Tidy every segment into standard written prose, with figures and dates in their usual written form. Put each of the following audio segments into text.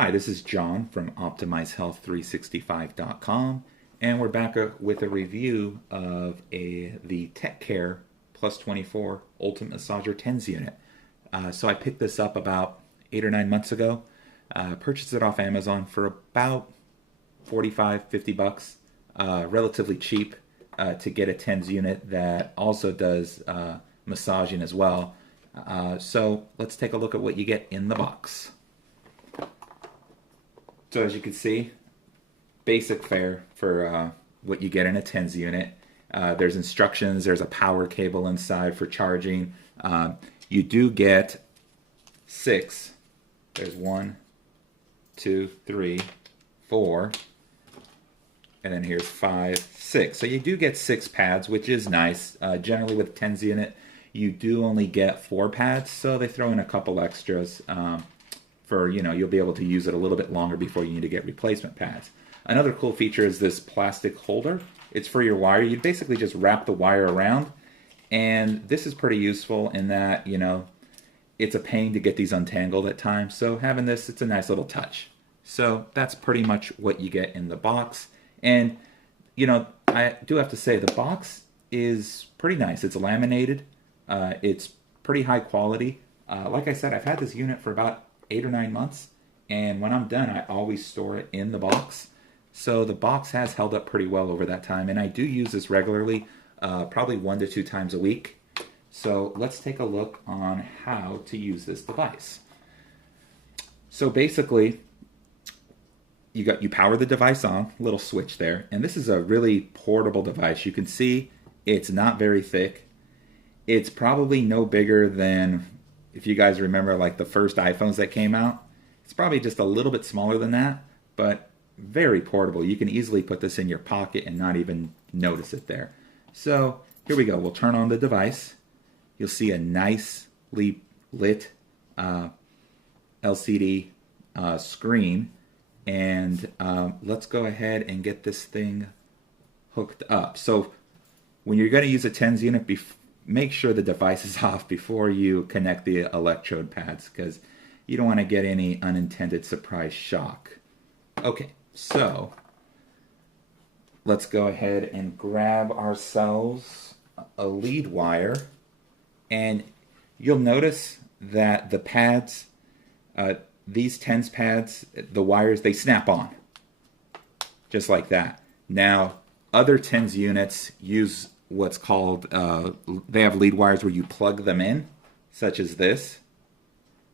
Hi, this is John from OptimizeHealth365.com, and we're back with a review of the Techcare Plus 24 Ultimate Massager TENS unit. So I picked this up about 8 or 9 months ago. Purchased it off Amazon for about 45, 50 bucks. Relatively cheap to get a TENS unit that also does massaging as well. So let's take a look at what you get in the box. So as you can see, basic fare for what you get in a TENS unit. There's instructions, there's a power cable inside for charging. You do get 6. There's 1, 2, 3, 4, and then here's 5, 6. So you do get 6 pads, which is nice. Generally with a TENS unit, you do only get 4 pads, so they throw in a couple extras. You'll be able to use it a little bit longer before you need to get replacement pads. Another cool feature is this plastic holder. It's for your wire. You basically just wrap the wire around, and this is pretty useful in that, it's a pain to get these untangled at times. So having this, it's a nice little touch. So that's pretty much what you get in the box. And, I do have to say the box is pretty nice. It's laminated. It's pretty high quality. Like I said, I've had this unit for about 8 or 9 months, and when I'm done, I always store it in the box. So the box has held up pretty well over that time, and I do use this regularly, probably 1 to 2 times a week. So let's take a look on how to use this device. So basically, you power the device on, little switch there, and this is a really portable device. You can see it's not very thick. It's probably no bigger than, if you guys remember, like the first iPhones that came out. It's probably just a little bit smaller than that, but very portable. You can easily put this in your pocket and not even notice it there. So here we go. We'll turn on the device. You'll see a nicely lit LCD screen. And let's go ahead and get this thing hooked up. So when you're going to use a TENS unit, make sure the device is off before you connect the electrode pads, because you don't want to get any unintended surprise shock. Okay, so let's go ahead and grab ourselves a lead wire, and you'll notice that the pads, these TENS pads, the wires, they snap on just like that. Now, other TENS units use what's called, they have lead wires where you plug them in, such as this.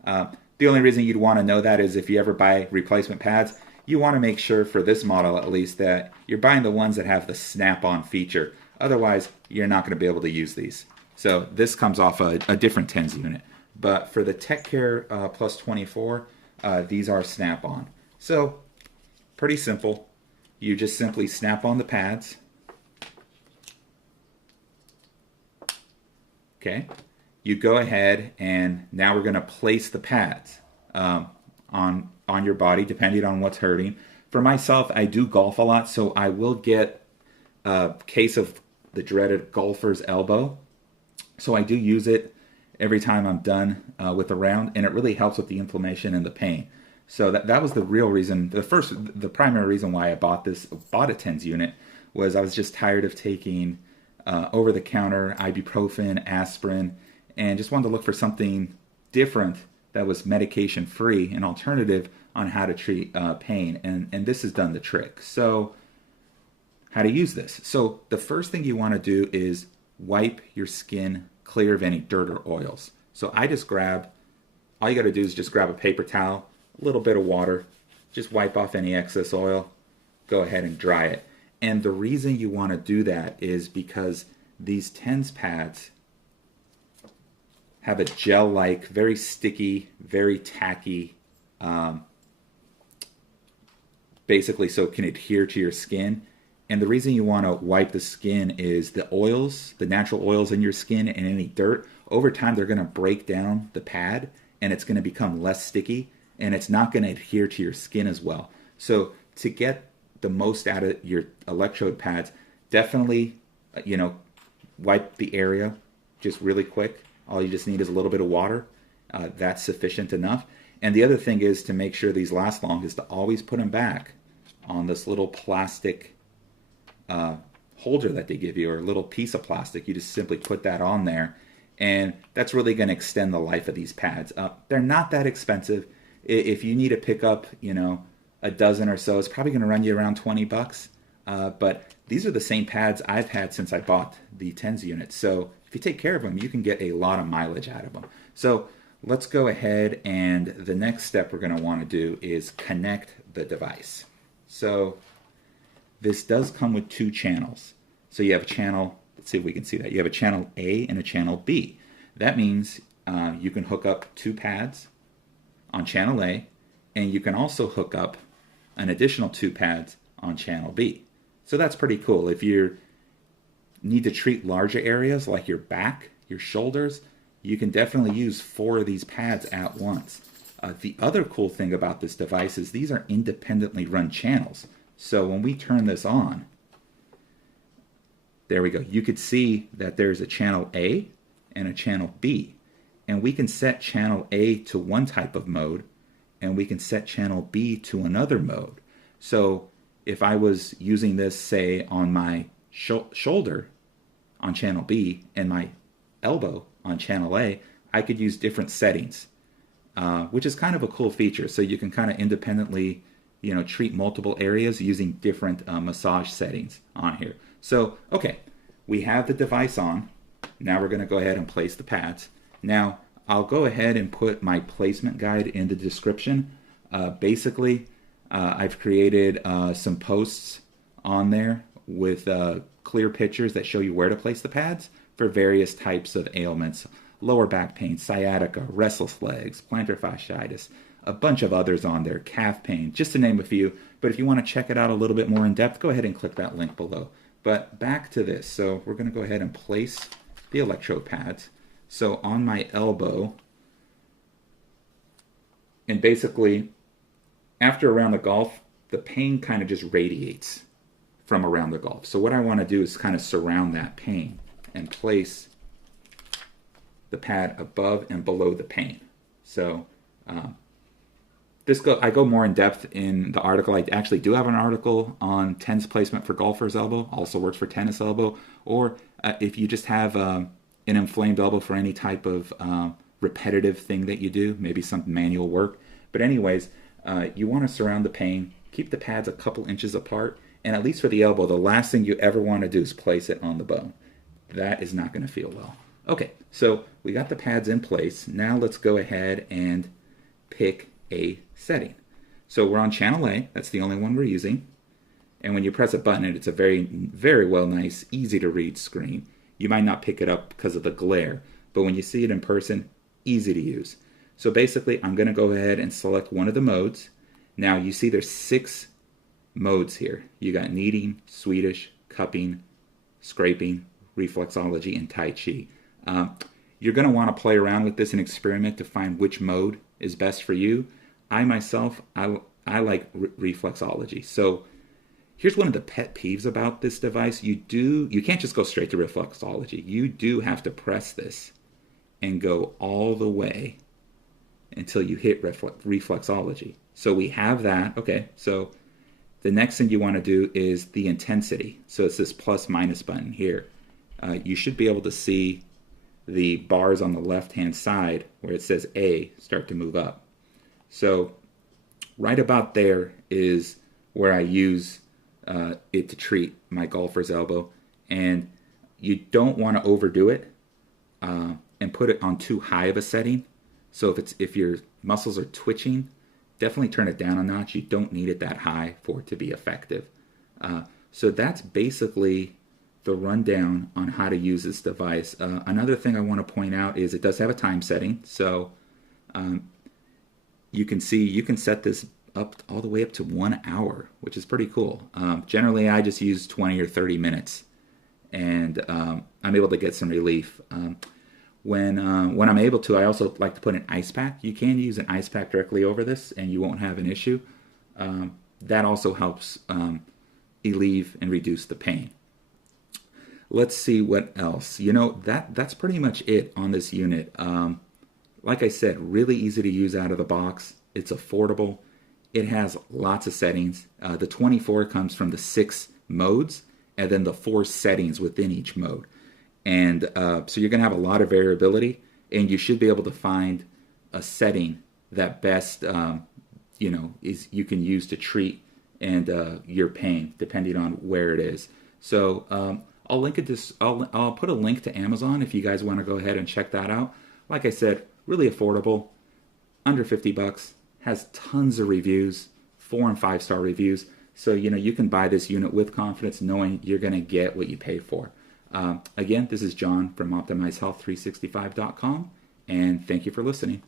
The only reason you'd want to know that is if you ever buy replacement pads, you want to make sure, for this model at least, that you're buying the ones that have the snap-on feature. Otherwise, you're not going to be able to use these. So this comes off a different TENS unit. But for the Techcare Plus 24, these are snap-on. So pretty simple. You just simply snap on the pads. Okay, you go ahead, and now we're going to place the pads on your body, depending on what's hurting. For myself, I do golf a lot, so I will get a case of the dreaded golfer's elbow. So I do use it every time I'm done with a round, and it really helps with the inflammation and the pain. So that was the real reason. The primary reason why I bought a TENS unit was I was just tired of taking over-the-counter ibuprofen, aspirin, and just wanted to look for something different that was medication-free, an alternative on how to treat pain, and this has done the trick. So how to use this. So the first thing you want to do is wipe your skin clear of any dirt or oils. So all you got to do is just grab a paper towel, a little bit of water, just wipe off any excess oil, go ahead and dry it. And the reason you want to do that is because these TENS pads have a gel-like, very sticky, very tacky, basically so it can adhere to your skin. And the reason you want to wipe the skin is the oils, the natural oils in your skin and any dirt, over time they're going to break down the pad, and it's going to become less sticky, and it's not going to adhere to your skin as well. So to get the most out of your electrode pads, definitely, wipe the area just really quick. All you just need is a little bit of water. That's sufficient enough. And the other thing is to make sure these last long is to always put them back on this little plastic holder that they give you, or a little piece of plastic. You just simply put that on there, and that's really going to extend the life of these pads. They're not that expensive. If you need to pick up, a dozen or so, it's probably going to run you around $20. But these are the same pads I've had since I bought the TENS unit. So if you take care of them, you can get a lot of mileage out of them. So let's go ahead, and the next step we're going to want to do is connect the device. So this does come with two channels. So you have a channel, let's see if we can see that. You have a channel A and a channel B. That means you can hook up two pads on channel A, and you can also hook up an additional two pads on channel B. So that's pretty cool. If you need to treat larger areas like your back, your shoulders, you can definitely use 4 of these pads at once. The other cool thing about this device is these are independently run channels. So when we turn this on, there we go. You could see that there's a channel A and a channel B. And we can set channel A to one type of mode, and we can set channel B to another mode. So if I was using this, say, on my shoulder on channel B and my elbow on channel A, I could use different settings, which is kind of a cool feature. So you can kind of independently treat multiple areas using different massage settings on here. So, okay, we have the device on. Now we're going to go ahead and place the pads. Now, I'll go ahead and put my placement guide in the description. Basically, I've created some posts on there with clear pictures that show you where to place the pads for various types of ailments. Lower back pain, sciatica, restless legs, plantar fasciitis, a bunch of others on there, calf pain, just to name a few. But if you want to check it out a little bit more in depth, go ahead and click that link below. But back to this. So we're going to go ahead and place the electrode pads. So on my elbow, and basically after around the golf, the pain kind of just radiates from around the golf. So what I want to do is kind of surround that pain and place the pad above and below the pain. So I go more in depth in the article. I actually do have an article on TENS placement for golfer's elbow, also works for tennis elbow, or if you just have an inflamed elbow for any type of repetitive thing that you do, maybe some manual work. But anyways, you want to surround the pain, keep the pads a couple inches apart, and at least for the elbow, the last thing you ever want to do is place it on the bone. That is not going to feel well. Okay, so we got the pads in place. Now let's go ahead and pick a setting. So we're on channel A. That's the only one we're using. And when you press a button, it's a very, very well nice, easy to read screen. You might not pick it up because of the glare, but when you see it in person, easy to use. So basically, I'm going to go ahead and select one of the modes. Now you see there's 6 modes here. You got kneading, Swedish, cupping, scraping, reflexology, and Tai Chi. You're going to want to play around with this and experiment to find which mode is best for you. I myself, I like reflexology. So here's one of the pet peeves about this device. You can't just go straight to reflexology. You do have to press this and go all the way until you hit reflexology. So we have that. Okay, so the next thing you want to do is the intensity. So it's this plus minus button here. You should be able to see the bars on the left-hand side where it says A start to move up. So right about there is where I use it to treat my golfer's elbow. And you don't want to overdo it and put it on too high of a setting. So if your muscles are twitching, definitely turn it down a notch. You don't need it that high for it to be effective. So that's basically the rundown on how to use this device. Another thing I want to point out is it does have a time setting. So you can see you can set this up all the way up to 1 hour, which is pretty cool. Generally, I just use 20 or 30 minutes, and I'm able to get some relief. When I'm able to, I also like to put an ice pack. You can use an ice pack directly over this, and you won't have an issue. That also helps relieve and reduce the pain. Let's see what else. That's pretty much it on this unit. Like I said, really easy to use out of the box. It's affordable. It has lots of settings. The 24 comes from the 6 modes and then the 4 settings within each mode. And so you're going to have a lot of variability, and you should be able to find a setting that best, is you can use to treat and your pain, depending on where it is. So I'll link it. I'll put a link to Amazon if you guys want to go ahead and check that out. Like I said, really affordable, under $50. Has tons of reviews, 4 and 5 star reviews. So you can buy this unit with confidence, knowing you're going to get what you pay for. Again, this is John from OptimizeHealth365.com, and thank you for listening.